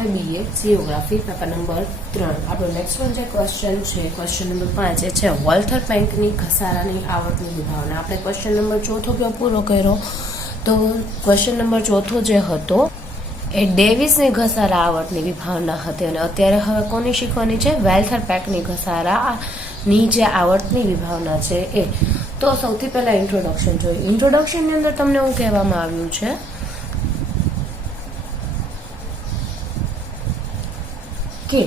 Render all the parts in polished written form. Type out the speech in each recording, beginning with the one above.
5 BA geography paper number 3 આપણો next one જે question છે ક્વેશ્ચન નંબર 5 એ છે વોલ્થર પેન્કની ઘસારાની આવર્તની વિભાવના. આપણે ક્વેશ્ચન નંબર 4 પૂરો કર્યો તો ક્વેશ્ચન નંબર 4 જે હતો એ ડેવિસની ઘસારા આવર્તની વિભાવના હતી અને અત્યારે હવે કોની શીખવાની છે વોલ્થર પેન્કની ઘસારાની જે આવર્તની વિભાવના છે એ. તો સૌથી પહેલા ઇન્ટ્રોડક્શન જોઈએ. ઇન્ટ્રોડક્શનની અંદર તમને એવું કહેવામાં આવ્યું છે કે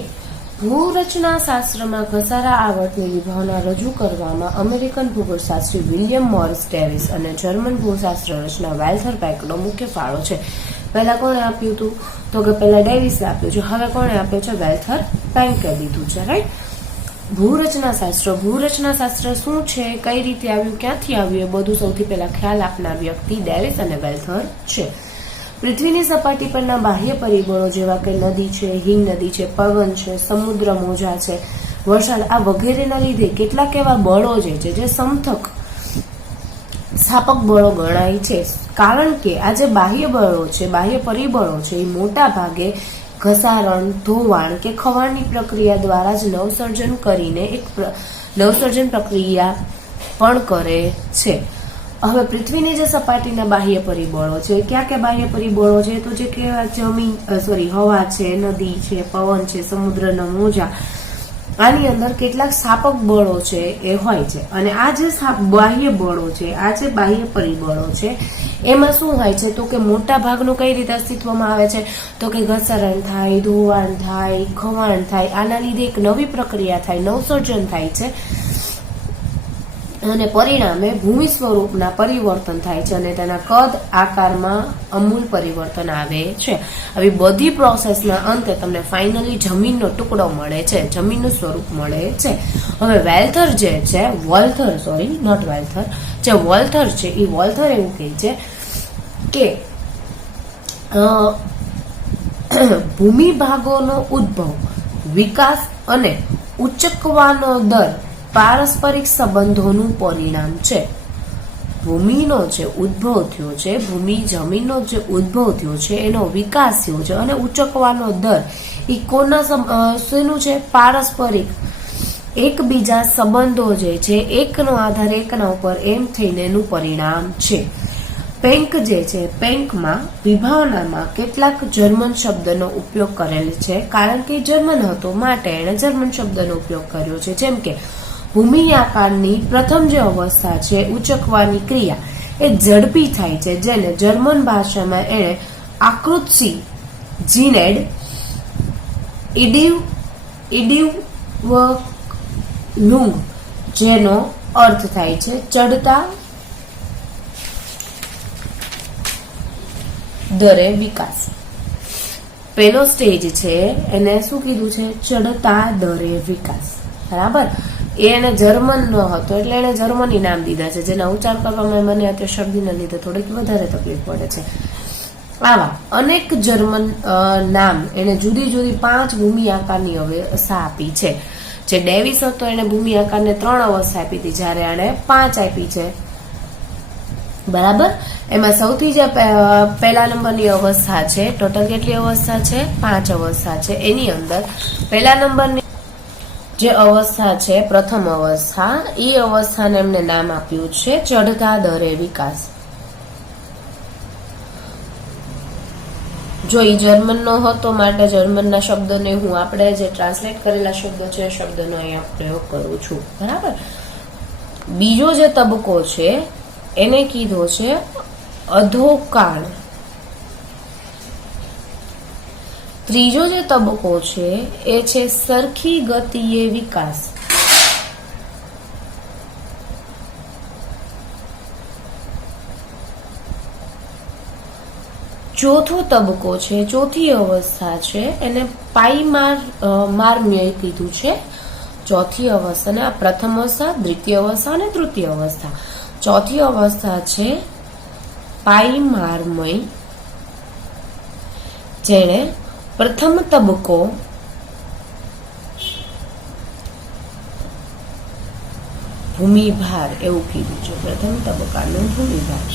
ભૂરચના શાસ્ત્રમાં ઘસારા આવર્તની વિભાવના રજૂ કરવામાં અમેરિકન ભૂગોળશાસ્ત્રી વિલિયમ મોરિસ ડેવિસ અને જર્મન ભૂશાસ્ત્ર રચના વોલ્થર પેન્કનો મુખ્ય ફાળો છે. પહેલા કોણે આપ્યું હતું તો કે પહેલા ડેવિસે આપ્યું છે, હવે કોણે આપ્યું છે વોલ્થર પેન્કે લીધું છે. રાઈટ. ભૂરચના શાસ્ત્ર શું છે, કઈ રીતે આવ્યું, ક્યાંથી આવ્યું, એ બધું સૌથી પહેલા ખ્યાલ આપનાર વ્યક્તિ ડેવિસ અને વોલ્થર છે. પૃથ્વીની સપાટી પરના બાહ્ય પરિબળો જેવા કે નદી છે, હિમ નદી છે, પવન છે, સમુદ્ર મોજા છે, વરસાદ આ વગેરેના લીધે કેટલાક એવા બળો છે જે સમથક સ્થાપક બળો ગણાય છે. કારણ કે આ જે બાહ્ય બળો છે, બાહ્ય પરિબળો છે એ મોટા ભાગે ઘસારણ, ધોવાણ કે ખવાણની પ્રક્રિયા દ્વારા જ નવસર્જન કરીને એક નવસર્જન પ્રક્રિયા પણ કરે છે. હવે પૃથ્વીની જે સપાટીના બાહ્ય પરિબળો છે, ક્યાં ક્યાં બાહ્ય પરિબળો છે તો જે કે હવા છે, નદી છે, પવન છે, સમુદ્રના મોજા, આની અંદર કેટલાક સ્થાપક બળો છે એ હોય છે. અને આ જે બાહ્ય બળો છે, આ જે બાહ્ય પરિબળો છે એમાં શું હોય છે તો કે મોટા ભાગનું કઈ રીતે અસ્તિત્વમાં આવે છે તો કે ઘસારણ થાય, ધોવાણ થાય, ખવાણ થાય, આના લીધે એક નવી પ્રક્રિયા થાય, નવસર્જન થાય છે અને પરિણામે ભૂમિ સ્વરૂપના પરિવર્તન થાય છે અને તેના કદ આકારમાં અમૂલ પરિવર્તન આવે છે. આવી બધી પ્રોસેસના અંતે તમને ફાઇનલી જમીનનો ટુકડો મળે છે, જમીનનું સ્વરૂપ મળે છે. હવે વોલ્થર જે છે વોલ્થર છે એ વોલ્થર એવું કહે છે કે ભૂમિ ભાગોનો ઉદ્ભવ, વિકાસ અને ઉચકવાનો દર પારસ્પરિક સંબંધોનું પરિણામ છે. ભૂમિનો જે ઉદ્ભવ થયો છે, જમીનનો જે ઉદ્ભવ થયો છે એનો વિકાસ થયો છે અને ઉચકવાનો દર એ કોના શેનું છે પારસ્પરિક એકબીજા સંબંધો જે છે એકનો આધાર એકના ઉપર એમ થઈને એનું પરિણામ છે. પેન્ક જે છે પેન્કમાં વિભાવનામાં કેટલાક જર્મન શબ્દનો ઉપયોગ કરેલ છે કારણ કે જર્મન હતો માટે એણે જર્મન શબ્દનો ઉપયોગ કર્યો છે. જેમ કે ભૂમિ આકારની પ્રથમ જે અવસ્થા છે ઉચકવાની ક્રિયા એ ઝડપી થાય છે, જેને જર્મન ભાષામાં એણે આકૃતિ જીનેડ ઇડિવલુંગ જેનો અર્થ થાય છે ચડતા દરે વિકાસ. પેલો સ્ટેજ છે એને શું કીધું છે ચડતા દરે વિકાસ. બરાબર. એને જર્મન નો હતો એટલે એને જર્મની નામ દીધા છે, જેના ઉચ્ચાર કરવામાં મને અત્યારે શબ્દના લીધે થોડીક વધારે તકલીફ પડે છે. આવા અનેક જર્મન નામ એને જુદી જુદી 5 ભૂમિ આકારની અવસ્થા આપી છે. જે ડેવિસ હતો એને ભૂમિ આકારને 3 અવસ્થા આપી હતી, જ્યારે એને 5 આપી છે. બરાબર. એમાં સૌથી જે પહેલા નંબરની અવસ્થા છે, ટોટલ કેટલી અવસ્થા છે 5 અવસ્થા છે. એની અંદર પહેલા નંબરની જે અવસ્થા છે પ્રથમ અવસ્થા, એ અવસ્થાને એમને નામ આપ્યું છે ચડતા દરે વિકાસ. જો એ જર્મનનો હતો માટે જર્મનના શબ્દોને હું આપણે જે ટ્રાન્સલેટ કરેલા શબ્દો છે એ શબ્દોનો અહીંયા પ્રયોગ કરું છું. બરાબર. બીજો જે તબક્કો છે એને કીધો છે અધોકાળ. ત્રીજો જે તબક્કો છે એ છે સરખી ગતિએ વિકાસ. ચોથો તબક્કો છે, ચોથી અવસ્થા છે એને પાઇમાર્મ્ય કીધું છે. ચોથી અવસ્થાને આ પ્રથમ અવસ્થા, દ્વિતીય અવસ્થા અને તૃતીય અવસ્થા. ચોથી અવસ્થા છે પાઇમાર્મ્ય, જેણે પ્રથમ તબક્કો ભૂમિભાર એવું કીધું છે. પ્રથમ તબક્કાનો ભૂમિભાર,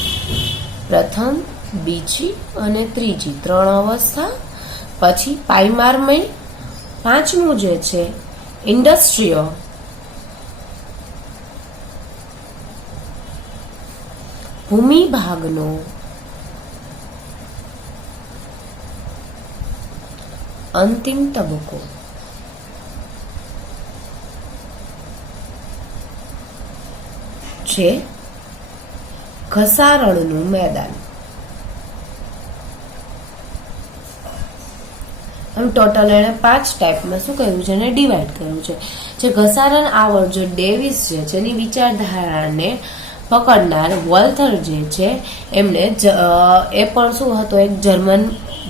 પ્રથમ, બીજી અને ત્રીજી 3 અવસ્થા, પછી પાઇમારમય, પાંચમું જે છે ઇન્ડસ્ટ્રીય, ભૂમિભાગનો, અંતિમ તબક્કો છે ઘસારણનું મેદાન. હવે ટોટલ એને 5 ટાઈપમાં શું કહ્યું છે એને ડિવાઈડ કર્યું છે. જે ઘસારણ આવર્ત જે ડેવિસ છે જેની વિચારધારાને પકડનાર વોલ્થર જે છે એમને એ પણ શું હતો, એક જર્મન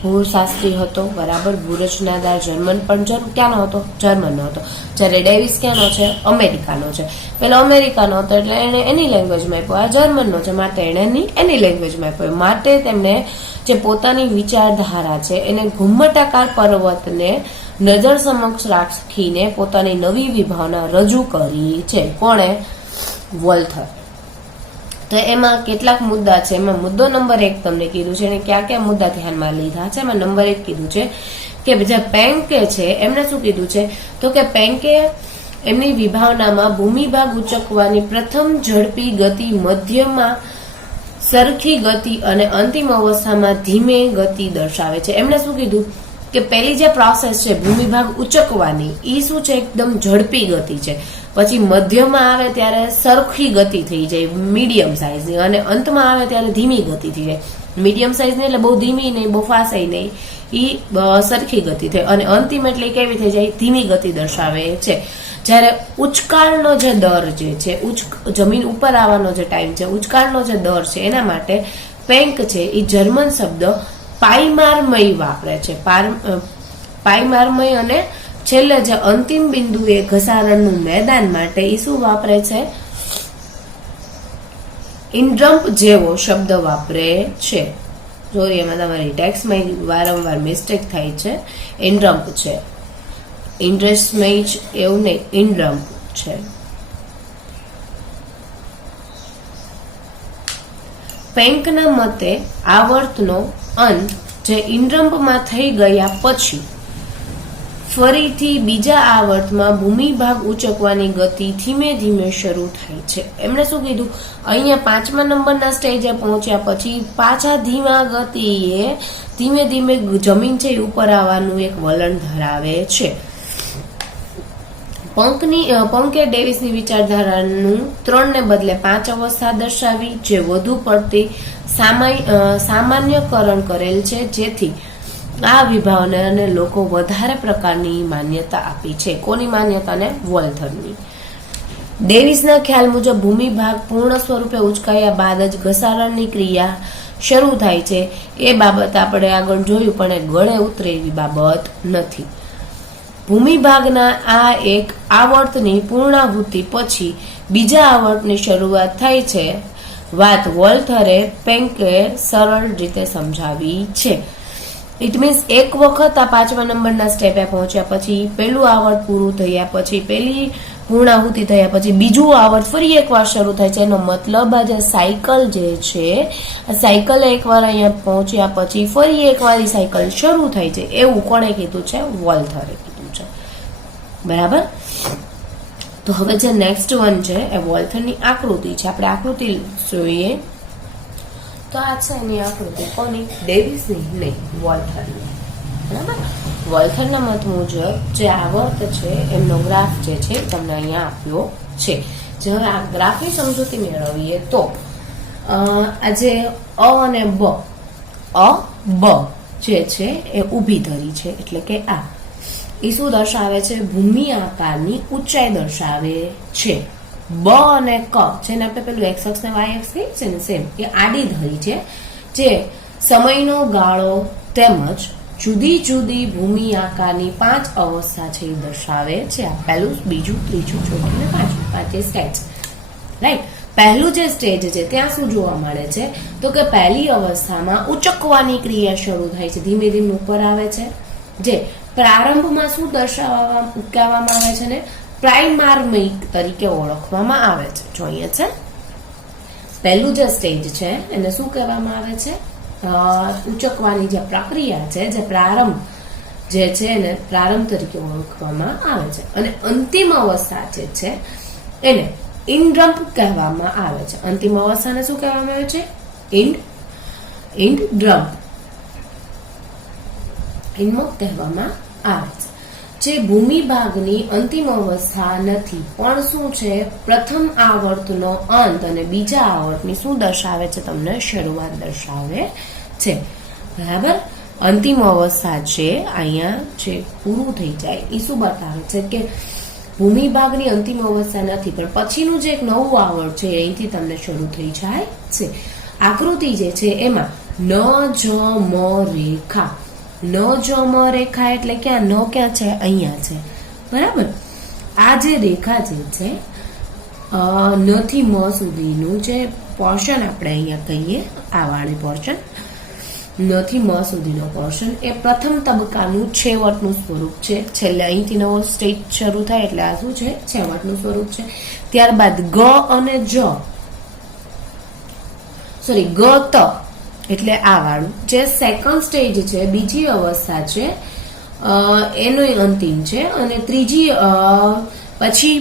ભૂશાસ્ત્રી હતો, બરાબર, ભૂરચનાદાર જર્મન, પણ ક્યાંનો હતો? જર્મનનો હતો. જ્યારે ડેવિસ ક્યાંનો છે? અમેરિકાનો છે. પેલો અમેરિકાનો હતો એટલે એને એની લેંગ્વેજમાં આપ્યો, આ જર્મનનો છે માટે એને એની લેંગ્વેજમાં આપ્યો. માટે તેમણે જે પોતાની વિચારધારા છે એને ઘુમ્મટાકાર પર્વતને નજર સમક્ષ રાખીને પોતાની નવી વિભાવના રજૂ કરી છે. કોણે? વોલ્થર. તો એમાં કેટલાક મુદ્દા છે. એમાં મુદ્દો નંબર 1 તમને કીધું છે અને કયા કયા મુદ્દા ધ્યાનમાં લીધા છે. એમાં નંબર 1 કીધું છે કે જે પેન્કે છે એમને શું કીધું છે, તો કે પેન્કે એમની વિભાવનામાં ભૂમિભાગ ઉચકવાની પ્રથમ ઝડપી ગતિ, મધ્યમાં સરખી ગતિ અને અંતિમ અવસ્થામાં ધીમે ગતિ દર્શાવે છે. એમણે શું કીધું કે પહેલી જે પ્રોસેસ છે ભૂમિભાગ ઉચકવાની એ શું છે, એકદમ ઝડપી ગતિ છે. પછી મધ્યમાં આવે ત્યારે સરખી ગતિ થઈ જાય મીડિયમ સાઇઝની, અને અંતમાં આવે ત્યારે ધીમી ગતિ થઈ જાય. મીડિયમ સાઇઝની એટલે બહુ ધીમી નહીં, બહુ ફાસ્ટ નહીં, એ સરખી ગતિ થાય. અને અંતિમ એટલે કેવી થઈ જાય? ધીમી ગતિ દર્શાવે છે. જ્યારે ઉચકાળનો જે દર જે છે, જમીન ઉપર આવવાનો જે ટાઈમ છે, ઉચકાળનો જે દર છે, એના માટે પેન્ક છે એ જર્મન શબ્દ પાઇમારમય વાપરે છે. પાઇમારમય અને છેલ્લે જે અંતિમ બિંદુએ ઘસારણનું મેદાન માટે એ શું વાપરે છે? ઇન્ડ્રમ્પ જેવો શબ્દ વાપરે છે. સોરી, એમાં તમારી ટેક્સમાં વારંવાર મિસ્ટેક થાય છે. ઇન્ડ્રમ્પ છે, ઇન્ડસ્ટ્રીજ એવું નહીં, ઇન્ડ્રમ્પ છે. પેન્કના મતે આવર્તનો અંત જે ઇન્ડ્રમ્પમાં થઈ ગયા પછી ફરીથી બીજા આવર્તમાં ભૂમિભાગ ઉચકવાની ગતિ ધીમે ધીમે શરૂ થાય છે. એમણે શું કીધું? અહીંયા 5મા નંબરના સ્ટેજે પહોંચ્યા પછી પાછા ધીમા ગતિએ ધીમે ધીમે જમીન છે ઉપર આવવાનું એક વલણ ધરાવે છે. પંકે ડેવિસની વિચારધારાનું 3 ને બદલે 5 અવસ્થા દર્શાવી, જે વધુ પડતી સામાન્યકરણ કરેલ છે, જેથી આ વિભાવનાને લોકો વધારે પ્રકારની માન્યતા આપી છે. કોની માન્યતાને? વોલ્થરની. ડેવિસના ખ્યાલ મુજબ ભૂમિભાગ પૂર્ણ સ્વરૂપે ઉચકાયા બાદ જ ઘસારણની ક્રિયા શરૂ થાય છે. એ બાબત આપણે આગળ જોયું, પણ એ ગળે ઉતરે એવી બાબત નથી. ભૂમિભાગના આ એક આવર્તની પૂર્ણાહુતિ પછી બીજા આવર્તની શરૂઆત થાય છે. વાત વોલ્થરે પેન્કે સરળ રીતે સમજાવી છે. ઇટ મીન્સ એક વખત આ 5મા નંબરના સ્ટેપે પહોંચ્યા પછી પહેલું આવર્ત પૂરું થયા પછી પહેલી પૂર્ણાહુતિ થયા પછી બીજું આવર્ત ફરી એકવાર શરૂ થાય છે. એનો મતલબ આ જે સાયકલ જે છે, આ સાયકલ એકવાર અહીંયા પહોંચ્યા પછી ફરી એકવાર એ સાયકલ શરૂ થાય છે. એવું કોણે કીધું છે? વોલ્થરે કીધું છે. બરાબર. તો હવે જે નેક્સ્ટ વન છે એ વોલ્થરની આકૃતિ છે. આપણે આકૃતિ જોઈએ તો આ છે એની આકૃતિ. કોની? ડેવિસની નહીં, વોલ્થરની. બરાબર. વોલ્થરના મત મુજબ જે આવર્ત છે એમનો ગ્રાફ જે છે તમને અહીંયા આપ્યો છે. જો આ ગ્રાફની સમજૂતી મેળવીએ તો આ જે અ અને બ, બ જે છે એ ઊભી ધરી છે, એટલે કે આ એ શું દર્શાવે છે? ભૂમિ આકારની ઊંચાઈ દર્શાવે છે. બ અને ક જેને આપણે પેલું એક્સ અક્ષ ને વાય અક્ષ કહીએ છીએ ને, સેમ એ આડી ધરી છે, જે સમયનો ગાળો તેમજ જુદી જુદી ભૂમિ આકારની 5 અવસ્થા છે એ દર્શાવે છે. આ પહેલું, બીજું, ત્રીજું, ચોથું અને પાંચમું, 5 સ્ટેજ. રાઈટ. પહેલું જે સ્ટેજ છે ત્યાં શું જોવા મળે છે? તો કે પહેલી અવસ્થામાં ઉચકવાની ક્રિયા શરૂ થાય છે, ધીમે ધીમે ઉપર આવે છે. જે પ્રારંભમાં શું ઉકાવવામાં આવે છે ને? પ્રાઇમારમય તરીકે ઓળખવામાં આવે છે. જોઈએ છે પહેલું જે સ્ટેજ છે એને શું કહેવામાં આવે છે? ઉચકવાની જે પ્રક્રિયા છે, જે પ્રારંભ જે છે એને પ્રારંભ તરીકે ઓળખવામાં આવે છે. અને અંતિમ અવસ્થા જે છે એને ઇન્ડ્રમ્પ કહેવામાં આવે છે. અંતિમ અવસ્થાને શું કહેવામાં આવે છે? ઇન્ડ્રમ્પ કહેવામાં આવે છે. જે ભૂમિભાગની અંતિમ અવસ્થા નથી પણ શું છે, પ્રથમ આવર્તનો અંત અને બીજા આવર્તની શું દર્શાવે છે? તમને શરૂઆત દર્શાવે છે. બરાબર. અંતિમ અવસ્થા છે અહીંયા જે પૂરું થઈ જાય એ શું બતાવે છે કે ભૂમિભાગની અંતિમ અવસ્થા નથી પણ પછીનું જે એક નવું આવર્ત છે અહીંથી તમને શરૂ થઈ જાય છે. આકૃતિ જે છે એમાં ન જ મ રેખા, ન જ મ રેખા એટલે ક્યાં? ન ક્યાં છે? અહીંયા છે. બરાબર. આ જે રેખા જે છે ન થી મ સુધીનું જે પોર્શન આપણે અહીંયા કહીએ, આ વાળી પોર્શન, ન થી મ સુધીનો પોર્શન એ પ્રથમ તબક્કાનું છેવટનું સ્વરૂપ છે. છેલ્લે અહીંથી નવો સ્ટેજ શરૂ થાય એટલે આ શું છે? છેવટનું સ્વરૂપ છે. ત્યારબાદ ગ અને જ, સોરી ગ ત એટલે આ વાળું જે સેકન્ડ સ્ટેજ છે, બીજી અવસ્થા છે, એનો અંતિમ છે. અને ત્રીજી પછી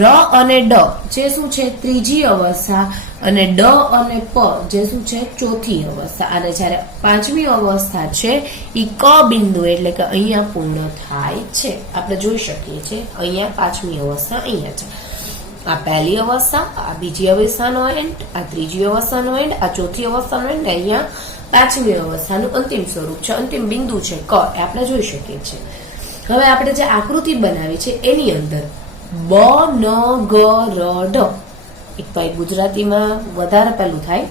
ર અને ડ જે શું છે? ત્રીજી અવસ્થા. અને ડ અને પ જે શું છે? ચોથી અવસ્થા. અને જ્યારે પાંચમી અવસ્થા છે એ ક બિંદુ એટલે કે અહીંયા પૂર્ણ થાય છે. આપણે જોઈ શકીએ છીએ અહીંયા પાંચમી અવસ્થા અહીંયા છે. આ પહેલી અવસ્થા, આ બીજી અવસ્થાનો એન્ડ, આ ત્રીજી અવસ્થાનો એન્ડ, આ ચોથી અવસ્થાનો એન્ડ, અહીંયા પાંચમી અવસ્થાનું અંતિમ સ્વરૂપ છે, અંતિમ બિંદુ છે ક, એ આપણે જોઈ શકીએ છીએ. હવે આપણે જે આકૃતિ બનાવી છે એની અંદર બ ન ગ ર ડ, એક તો ગુજરાતીમાં વધારે પેલું થાય,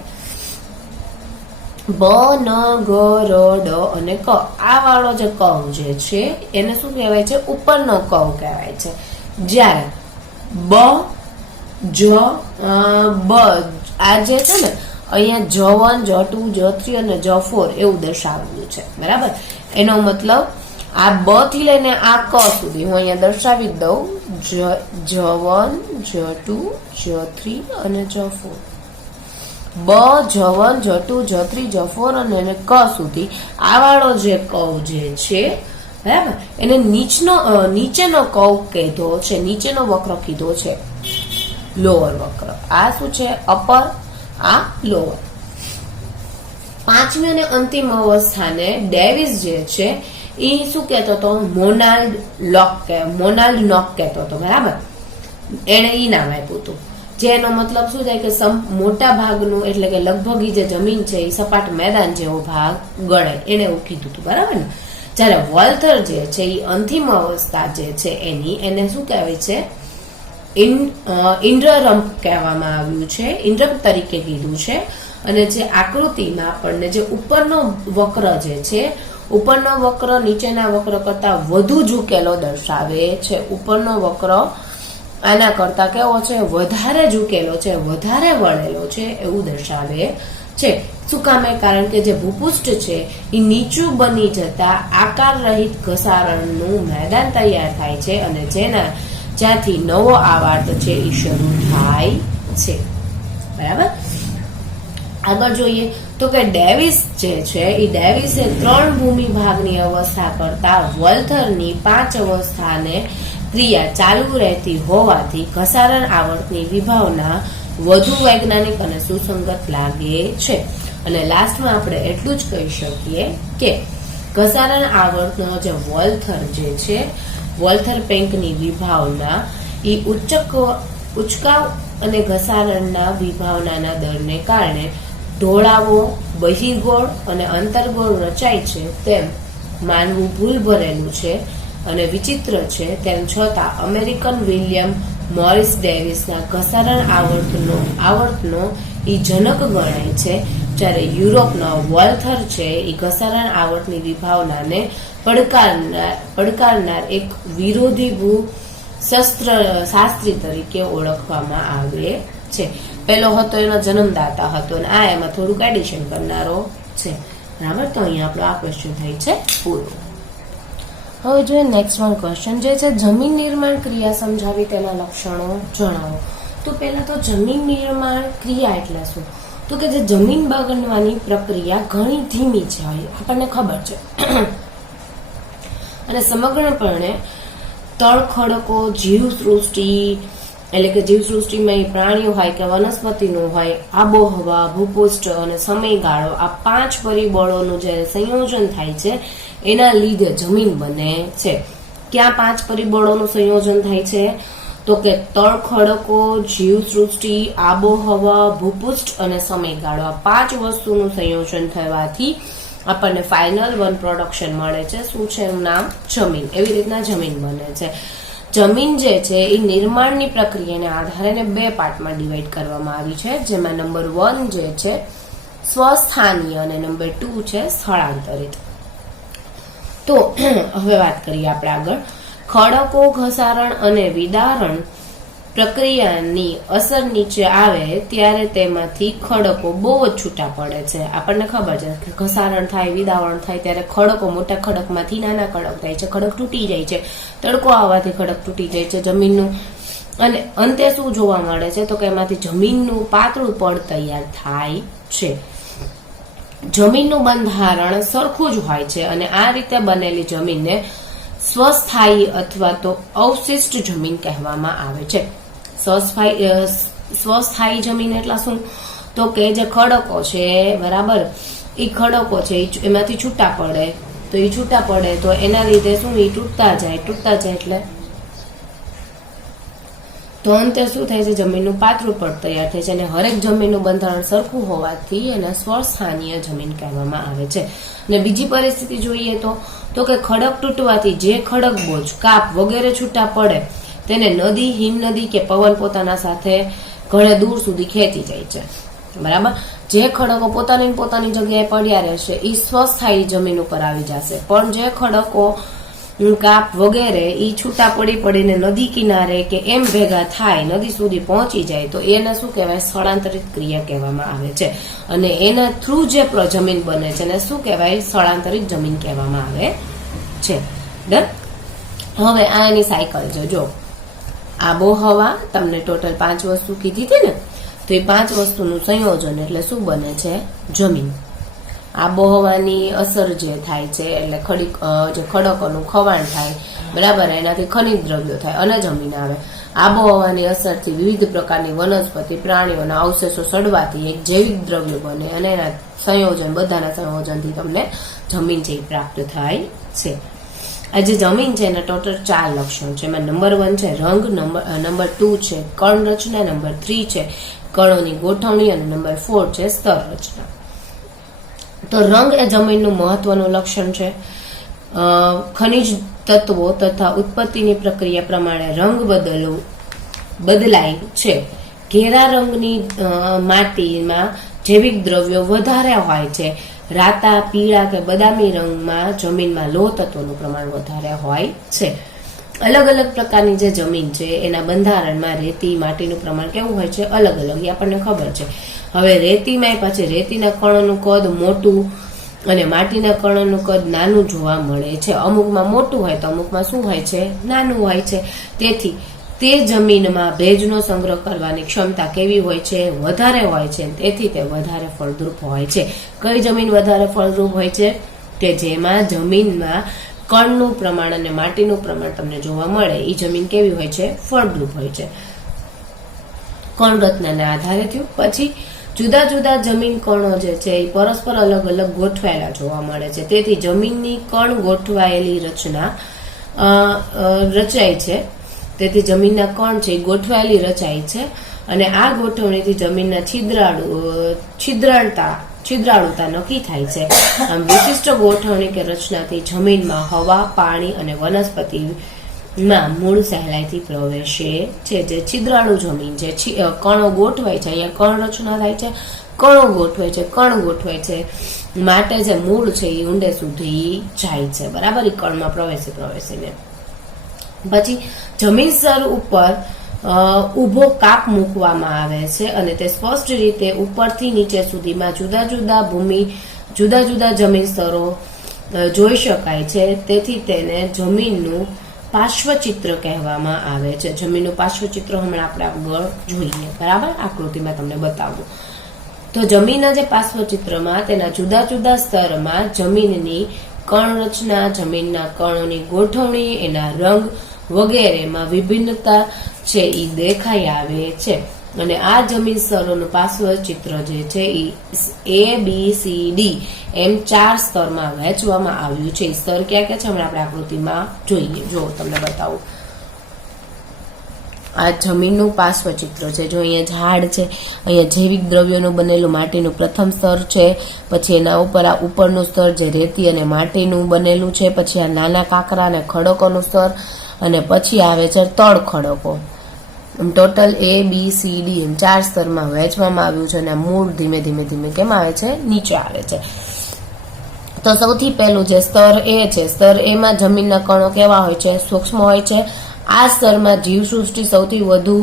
બ ન ગ ર ડ અને ક, આ વાળો જે કર્વ જે છે એને શું કહેવાય છે? ઉપરનો કર્વ કહેવાય છે. જ્યારે બ જ બ આ જે છે ને અહીંયા J1 J2 J3 અને J4 એવું દર્શાવ્યું છે. બરાબર. એનો મતલબ આ બ થી લઈને આ ક સુધી હું અહીંયા દર્શાવી દઉં, J1 J2 J3 અને J4, બ J1 J2 J3 J4 અને ક સુધી આ વાળો જે કર્વ જે છે, બરાબર, એને નીચેનો કર્વ કીધો છે, નીચેનો વક્ર કીધો છે લોઅર વક્ર. આ શું છે? અપર, આ લોઅર. પાંચમી અને અંતિમ અવસ્થાને ડેવિસ જે છે એ શું કહેતો હતો? મોનાલ્ડ નોક કહેતો હતો. બરાબર. એને ઈ નામ આપ્યું હતું. જેનો મતલબ શું થાય કે મોટા ભાગનું એટલે કે લગભગ જે જમીન છે એ સપાટ મેદાન જેવો ભાગ ગણાય, એને એવું કીધું હતું. બરાબર ને. જ્યારે વોલ્થર જે છે એ અંતિમ અવસ્થા જે છે એને શું કહેવાય છે? ઇન્દ્રરમ્પ કહેવામાં આવ્યું છે, ઇન્દ્રરમ્પ તરીકે કીધું છે. અને જે આકૃતિમાં આપણને જે ઉપરનો વક્ર જે છે, ઉપરનો વક્ર નીચેના વક્ર કરતા વધુ ઝૂકેલો દર્શાવે છે. ઉપરનો વક્ર આના કરતા કેવો છે? વધારે ઝૂકેલો છે, વધારે વળેલો છે એવું દર્શાવે છે. શું કામે? કારણ કે જે ભૂપૃષ્ઠ છે એ નીચું બની જતા આકાર રહિત ઘસારણનું મેદાન તૈયાર થાય છે અને જ્યાંથી નવો આવાર્ત છે એ શરૂ થાય છે. બરાબર. આગળ જોઈએ તો કે ડેવિસ જે છે એ ડેવિસે 3 ભૂમિભાગની અવસ્થા કરતા વોલ્થરની 5 અવસ્થાને ક્રિયા ચાલુ રહેતી હોવાથી ઘસારણ આવર્તની વિભાવના વધુ વૈજ્ઞાનિક અને સુસંગત લાગે છે. અને લાસ્ટમાં આપણે એટલું જ કહી શકીએ કે ઘસારણ આવર્તનો જે વોલ્થર જે છે, વોલ્થર પેંકની વિભાવના એ ઉચકાવ અને ઘસારણના વિભાવનાના દરને કારણે ઢોળાવો, બહિર્ગોળ અને અંતર્ગોળ રચાય છે તેમ માનવું ભૂલ ભરેલું છે અને વિચિત્ર છે. તેમ છતાં અમેરિકન વિલિયમ મોરિસ ડેવિસના ઘસારણ આવર્તનો એ જનક ગણાય છે, જ્યારે યુરોપનો વોલ્થર છે એ ઘસારણ આવર્તની વિભાવનાને પડકારનાર એક વિરોધી શાસ્ત્રી તરીકે ઓળખવામાં આવે છે. પેલો હતો એનો જન્મદાતા હતો અને આ એમાં થોડુંક એડિશન કરનારો છે. બરાબર. તો અહીંયા આપણો આ ક્વેશ્ચન થાય છે પૂરો. હવે જોઈએ નેક્સ્ટ વન ક્વેશ્ચન જે છે જમીન નિર્માણ ક્રિયા સમજાવી તેના લક્ષણો જણાવો. તો પહેલા તો જમીન નિર્માણ ક્રિયા એટલે શું? તો કે જે જમીન બનવાની પ્રક્રિયા ઘણી ધીમી છે, આપણને ખબર છે. અને સમગ્રપણે તળ ખડકો જીવસૃષ્ટિ એટલે કે જીવસૃષ્ટિમાં પ્રાણીઓ હોય કે વનસ્પતિનું હોય, આબોહવા, ભૂપૃષ્ઠ અને સમયગાળો, આ 5 પરિબળોનું જે સંયોજન થાય છે એના લીધે જમીન બને છે. ક્યાં 5 પરિબળોનું સંયોજન થાય છે? તો કે તળ ખડકો, જીવસૃષ્ટિ, આબોહવા, ભૂપૃષ્ઠ અને સમયગાળો, આ 5 વસ્તુનું સંયોજન થવાથી આપણને ફાઇનલ વન પ્રોડક્શન મળે છે. શું છે એનું નામ? જમીન. એવી રીતના જમીન બને છે. જમીન જે છે એ નિર્માણની પ્રક્રિયાને આધારે 2 પાર્ટમાં ડિવાઈડ કરવામાં આવી છે, જેમાં નંબર 1 જે છે સ્વસ્થાનીય અને નંબર 2 છે સ્થળાંતરિત. તો હવે વાત કરીએ આપણે આગળ. ખડકો, ઘસારણ અને વિદારણ પ્રક્રિયાની અસર નીચે આવે ત્યારે તેમાંથી ખડકો બહુ જ છૂટા પડે છે. આપણને ખબર છે કે ઘસારણ થાય, વિદાવરણ થાય ત્યારે ખડકો મોટા ખડકમાંથી નાના ખડક થાય છે, ખડક તૂટી જાય છે, તડકો આવવાથી ખડક તૂટી જાય છે જમીનનું. અને અંતે શું જોવા મળે છે? તો કે એમાંથી જમીનનું પાતળું પડ તૈયાર થાય છે. જમીનનું બંધારણ સરખું જ હોય છે અને આ રીતે બનેલી જમીનને સ્વસ્થાયી અથવા તો અવશિષ્ટ જમીન કહેવામાં આવે છે. સ્વસ્થાયી જમીન એટલે શું? તો કે જે ખડકો છે, બરાબર, એ ખડકો છે એમાંથી છૂટા પડે, તો એ છૂટા પડે તો એના લીધે શું? એ તૂટતા જાય એટલે તો અંતે શું થાય છે? જમીનનું પાતળું પડ તૈયાર થાય છે અને હરેક જમીનનું બંધારણ સરખું હોવાથી એને સ્વસ્થાનીય જમીન કહેવામાં આવે છે. અને બીજી પરિસ્થિતિ જોઈએ તો કે ખડક તૂટવાથી જે ખડક બોજ, કાપ વગેરે છૂટા પડે તેને નદી, હિમનદી કે પવન પોતાના સાથે ઘણે દૂર સુધી ખેંચી જાય છે. બરાબર. જે ખડકો પોતાની જગ્યાએ પડ્યા રહેશે એ સ્વસ્થાયી જમીન ઉપર આવી જશે, પણ જે ખડકો, કાપ વગેરે એ છૂટા પડીને નદી કિનારે કે એમ ભેગા થાય, નદી સુધી પહોંચી જાય, તો એને શું કહેવાય? સ્થળાંતરિત ક્રિયા કહેવામાં આવે છે. અને એના થ્રુ જે જમીન બને છે એને શું કહેવાય? સ્થળાંતરિત જમીન કહેવામાં આવે છે. હવે આ એની સાયકલ છે. જો આબોહવા, તમને ટોટલ 5 વસ્તુ કીધી હતી ને, તો એ 5 વસ્તુનું સંયોજન એટલે શું બને છે? જમીન. આબોહવાની અસર જે થાય છે એટલે જે ખડકોનું ખવાણ થાય, બરાબર, એનાથી ખનિજ દ્રવ્યો થાય અને જમીન આવે. આબોહવાની અસરથી વિવિધ પ્રકારની વનસ્પતિ, પ્રાણીઓના અવશેષો સડવાથી એક જૈવિક દ્રવ્ય બને અને એના બધાના સંયોજનથી તમને જમીન છે પ્રાપ્ત થાય છે. આ જે જમીન છે એના ટોટલ 4 લક્ષણ છે. એમાં નંબર 1 છે રંગ, નંબર 2 છે કણ રચના, નંબર 3 છે કણોની ગોઠવણી અને નંબર 4 છે સ્તર રચના. તો રંગ એ જમીનનું મહત્વનું લક્ષણ છે. ખનિજ તત્વો તથા ઉત્પત્તિની પ્રક્રિયા પ્રમાણે રંગ બદલાય છે. ઘેરા રંગની માટીમાં જૈવિક દ્રવ્યો વધારે હોય છે. રાતા, પીળા કે બદામી રંગમાં જમીનમાં લોહ તત્વોનું પ્રમાણ વધારે હોય છે. અલગ અલગ પ્રકારની જે જમીન છે એના બંધારણમાં રેતી, માટીનું પ્રમાણ કેવું હોય છે? અલગ અલગ. એ આપણને ખબર છે. હવે રેતીમાં પછી રેતીના કણોનું કદ મોટું અને માટીના કણોનું કદ નાનું જોવા મળે છે. અમુકમાં મોટું હોય તો અમુકમાં શું હોય છે? નાનું હોય છે. તેથી તે જમીનમાં ભેજનો સંગ્રહ કરવાની ક્ષમતા કેવી હોય છે? વધારે હોય છે. તેથી તે વધારે ફળદ્રુપ હોય છે. કઈ જમીન વધારે ફળદ્રુપ હોય છે? કે જેમાં જમીનમાં કણનું પ્રમાણ અને માટીનું પ્રમાણ તમને જોવા મળે, એ જમીન કેવી હોય છે? ફળદ્રુપ હોય છે. કણ રચનાના આધારે થયું. પછી જુદા જુદા જમીન કણો જે છે એ પરસ્પર અલગ અલગ ગોઠવાયેલા જોવા મળે છે. તેથી જમીનની કણ ગોઠવાયેલી રચના રચાય છે. તેથી જમીનના કણ છે એ ગોઠવાયેલી રચાય છે અને આ ગોઠવણીથી જમીનના છિદ્રાળુતા નક્કી થાય છે. આમ વિશિષ્ટ ગોઠવણી કે રચનાથી જમીનમાં હવા, પાણી અને વનસ્પતિમાં મૂળ સહેલાઈથી પ્રવેશે છે. જે છિદ્રાળુ જમીન છે, કણો ગોઠવાય છે, અહીંયા કણ રચના થાય છે, કણો ગોઠવાય છે, કણ ગોઠવાય છે, માટે જે મૂળ છે એ ઊંડે સુધી જાય છે. બરાબર. એ કણમાં પ્રવેશીને પછી જમીન સ્તર ઉપર ઊભો કાપ મૂકવામાં આવે છે અને તે સ્પષ્ટ રીતે ઉપરથી નીચે સુધીમાં જુદા જુદા જમીન સ્તરો જોઈ શકાય છે. તેથી તેને જમીનનું પાર્શ્વચિત્ર કહેવામાં આવે છે. જમીનનું પાર્શ્વચિત્ર હમણાં આપણે આગળ જોઈએ. બરાબર. આકૃતિમાં તમને બતાવું તો જમીનના જે પાર્શ્વચિત્રમાં તેના જુદા જુદા સ્તરમાં જમીનની કણ રચના, જમીનના કણોની ગોઠવણી, એના રંગ વગેરેમાં વિભિન્નતા છે એ દેખાઈ આવે છે. અને આ જમીન સ્તરોનું પાર્શ્વ ચિત્ર જે છે એ ABCD એમ 4 સ્તરમાં વહેંચવામાં આવ્યું છે. સ્તર ક્યાં ક્યાં છે હમણાં આપણે આકૃતિમાં જોઈએ. જો તમને બતાવું, આ જમીનનું પાર્શ્વ ચિત્ર છે. જો અહીંયા ઝાડ છે, અહીંયા જૈવિક દ્રવ્યોનું બનેલું માટીનું પ્રથમ સ્તર છે, પછી એના ઉપર આ ઉપરનું સ્તર જે રેતી અને માટીનું બનેલું છે, પછી આ નાના કાંકરા અને ખડકોનું સ્તર, અને પછી આવે છે તળ ખડકો. ટોટલ ABCD એમ 4 સ્તરમાં વહેંચવામાં આવ્યું છે. અને મૂળ ધીમે ધીમે ધીમે કેમ આવે છે? નીચે આવે છે. તો સૌથી પહેલું જે સ્તર A છે, સ્તર A માં જમીનના કણો કેવા હોય છે? સૂક્ષ્મ હોય છે. આ સ્તરમાં જીવસૃષ્ટિ સૌથી વધુ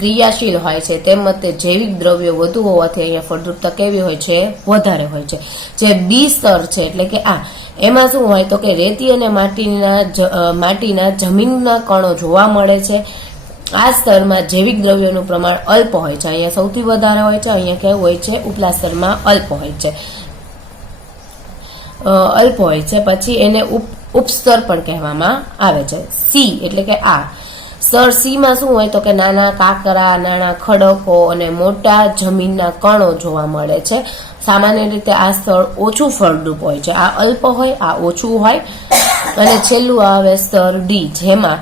ક્રિયાશીલ હોય છે. તેમજ તે જૈવિક દ્રવ્યો વધુ હોવાથી અહીંયા ફળદ્રુપતા કેવી હોય છે? વધારે હોય છે. જે B સ્તર છે એટલે કે આ, એમાં શું હોય તો કે રેતી અને માટીના જમીનના કણો જોવા મળે છે. આ સ્તરમાં જૈવિક દ્રવ્યોનું પ્રમાણ અલ્પ હોય છે. અહીંયા સૌથી વધારે હોય છે, અહીંયા કેવું હોય છે? ઉપલા સ્તરમાં અલ્પ હોય છે. પછી એને ઉપસ્તર પણ કહેવામાં આવે છે. C એટલે કે આ સ્તર C માં શું હોય તો કે નાના કાંકરા, નાના ખડકો અને મોટા જમીનના કણો જોવા મળે છે. સામાન્ય રીતે આ સ્તર ઓછું ફળદ્રુપ હોય છે. આ અલ્પ હોય, આ ઓછું હોય. અને છેલ્લું આવે સ્તર D, જેમાં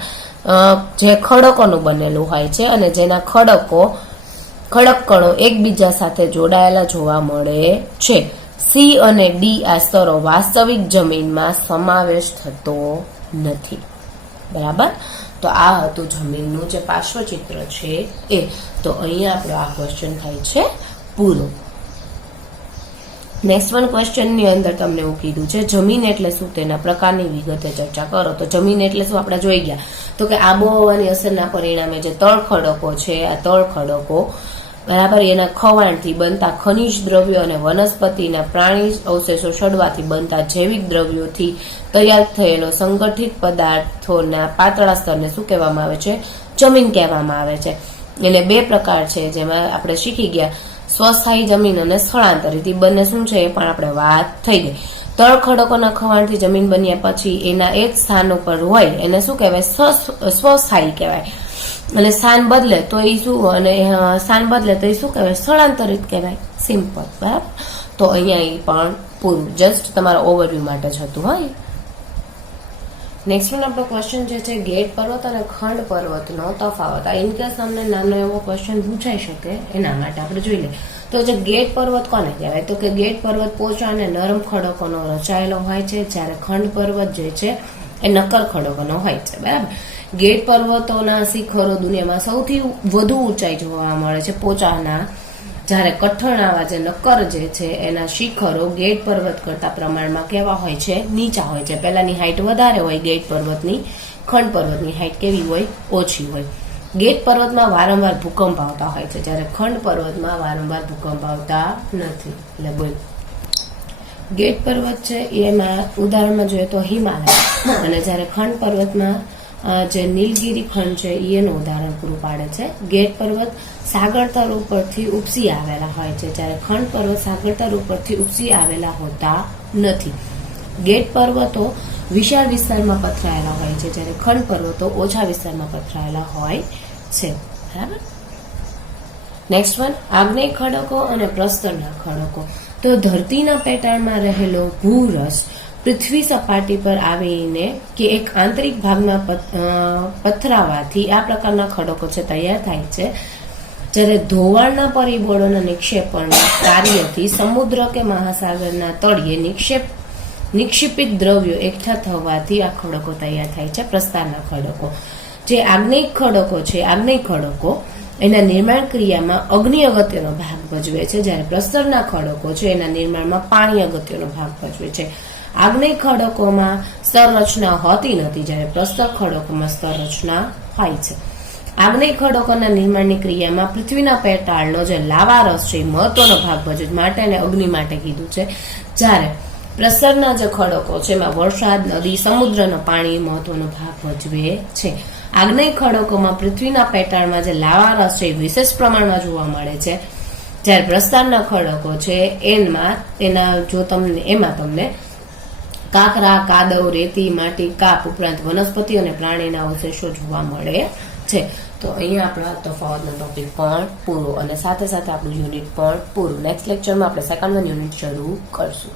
જે ખડકોનું બનેલું હોય છે અને જેના ખડક કણો એકબીજા સાથે જોડાયેલા જોવા મળે છે. C અને D આ સ્તરો વાસ્તવિક જમીનમાં સમાવેશ થતો નથી. બરાબર? તો આ હતું જમીનનું જે પાર્શ્વચિત્ર છે એ. તો અહીંયા આપણો આ ક્વેશ્ચન થાય છે પૂરો. નેક્સ્ટ વન ક્વેશ્ચનની અંદર તમને એવું કીધું છે, જમીન એટલે શું? તેના પ્રકારની વિગતે ચર્ચા કરો. તો જમીન એટલે શું આપણે જોઈ ગયા. તો કે આબોહવાની અસરના પરિણામે જે તળ ખડકો છે, આ તળ ખડકો બરાબર એના ખવાણથી બનતા ખનિજ દ્રવ્યો અને વનસ્પતિના પ્રાણી અવશેષો સડવાથી બનતા જૈવિક દ્રવ્યોથી તૈયાર થયેલો સંગઠિત પદાર્થોના પાતળા સ્તરને શું કહેવામાં આવે છે? જમીન કહેવામાં આવે છે. એટલે 2 પ્રકાર છે જેમાં આપણે શીખી ગયા, સ્વસ્થાયી જમીન અને સ્થળાંતરિત. એ બંને શું છે એ પણ આપણે વાત થઈ ગઈ. તળ ખડકોના ખવાણથી જમીન બન્યા પછી એના એક સ્થાન ઉપર હોય એને શું કહેવાય? સ્વસ્થાયી કહેવાય. અને સ્થાન બદલે તો એ શું કહેવાય? સ્થળાંતરિત કહેવાય. સિમ્પલ. બરાબર? તો અહીંયા એ પણ પૂરું, જસ્ટ તમારા ઓવરવ્યુ માટે જ હતું. હોય નેક્સ્ટ વન આપણો ક્વેશ્ચન જે છે, ગેટ પર્વત અને ખંડ પર્વતનો તફાવત. આ ઇનકેસ તમને નાનો એવો ક્વેશ્ચન પૂછાઈ શકે એના માટે આપણે જોઈ લઈએ. તો જે ગેટ પર્વત કોને કહેવાય? તો કે ગેટ પર્વત પોચા અને નરમ ખડકોનો રચાયેલો હોય છે, જ્યારે ખંડ પર્વત જે છે એ નક્કર ખડકોનો હોય છે. બરાબર? ગેટ પર્વતોના શિખરો દુનિયામાં સૌથી વધુ ઊંચાઈ જોવા મળે છે પોચાના, જ્યારે કઠણ આવા જે નક્કર જે છે એના શિખરો ગેટ પર્વત કરતા પ્રમાણમાં કેવા હોય છે? નીચા હોય છે. પહેલાની હાઈટ વધારે હોય ગેટ પર્વતની, ખંડ પર્વતની હાઈટ કેવી હોય? ઓછી હોય. ગેટ પર્વતમાં વારંવાર ભૂકંપ આવતા હોય છે, જ્યારે ખંડ પર્વતમાં વારંવાર ભૂકંપ આવતા નથી. એટલે બોલ, ગેટ પર્વત છે એમાં ઉદાહરણમાં જોઈએ તો હિમાલય, અને જ્યારે ખંડ પર્વતમાં જે નીલગિરી ખંડ છે એનું ઉદાહરણ પૂરું પાડે છે. ગેટ પર્વત સાગરતળ ઉપરથી ઉપસી આવેલા હોય છે, જ્યારે ખંડ પર્વત સાગરતળ ઉપરથી ઉપસી આવેલા હોતા નથી. ગેટ પર્વતો વિશાળ વિસ્તારમાં પથરાયેલા હોય છે, જ્યારે ખંડ પર્વતો ઓછા વિસ્તારમાં પથરાયેલા હોય છે. બરાબર? નેક્સ્ટ વન, આગ્નેય ખડકો અને પ્રસ્તરના ખડકો. તો ધરતીના પેટાળમાં રહેલો ભૂરસ પૃથ્વી સપાટી પર આવીને કે એક આંતરિક ભાગમાં પથરાવાથી આ પ્રકારના ખડકો છે તૈયાર થાય છે. જ્યારે ધોવાણના પરિબળોના નિક્ષેપણના કાર્યથી સમુદ્ર કે મહાસાગરના તળિયે નિક્ષિપિત દ્રવ્યો એકઠા થવાથી આ ખડકો તૈયાર થાય છે, પ્રસ્તારના ખડકો. જે આગ્નેય ખડકો એના નિર્માણ ક્રિયામાં અગ્નિ અગત્યનો ભાગ ભજવે છે, જ્યારે પ્રસ્તરના ખડકો છે એના નિર્માણમાં પાણી અગત્યનો ભાગ ભજવે છે. આગ્નેય ખડકોમાં સ્તર રચના હોતી નથી, જ્યારે પ્રસ્તર ખડકોમાં સ્તર રચના હોય છે. આગ્નેય ખડકોના નિર્માણની ક્રિયામાં પૃથ્વીના પેટાળનો જે લાવા રસ છે એ મહત્વનો ભાગ ભજવે માટે અને અગ્નિ માટે કીધું છે, જ્યારે પ્રસ્તરના જે ખડકો છે એમાં વરસાદ, નદી, સમુદ્રનો પાણી મહત્વનો ભાગ ભજવે છે. આગ્નેય ખડકોમાં પૃથ્વીના પેટાળમાં જે લાવા રસ છે એ વિશેષ પ્રમાણમાં જોવા મળે છે, જ્યારે પ્રસ્તરના ખડકો છે એમાં તમને કાંકરા, કાદવ, રેતી, માટી, કાપ ઉપરાંત વનસ્પતિ અને પ્રાણીના અવશેષો જોવા મળે છે. તો અહીંયા આપણા તફાવતનો ટોપિક પણ પૂરો અને સાથે સાથે આપણું યુનિટ પણ પૂરું. નેક્સ્ટ લેક્ચરમાં આપણે સેકન્ડ યુનિટ શરૂ કરશું.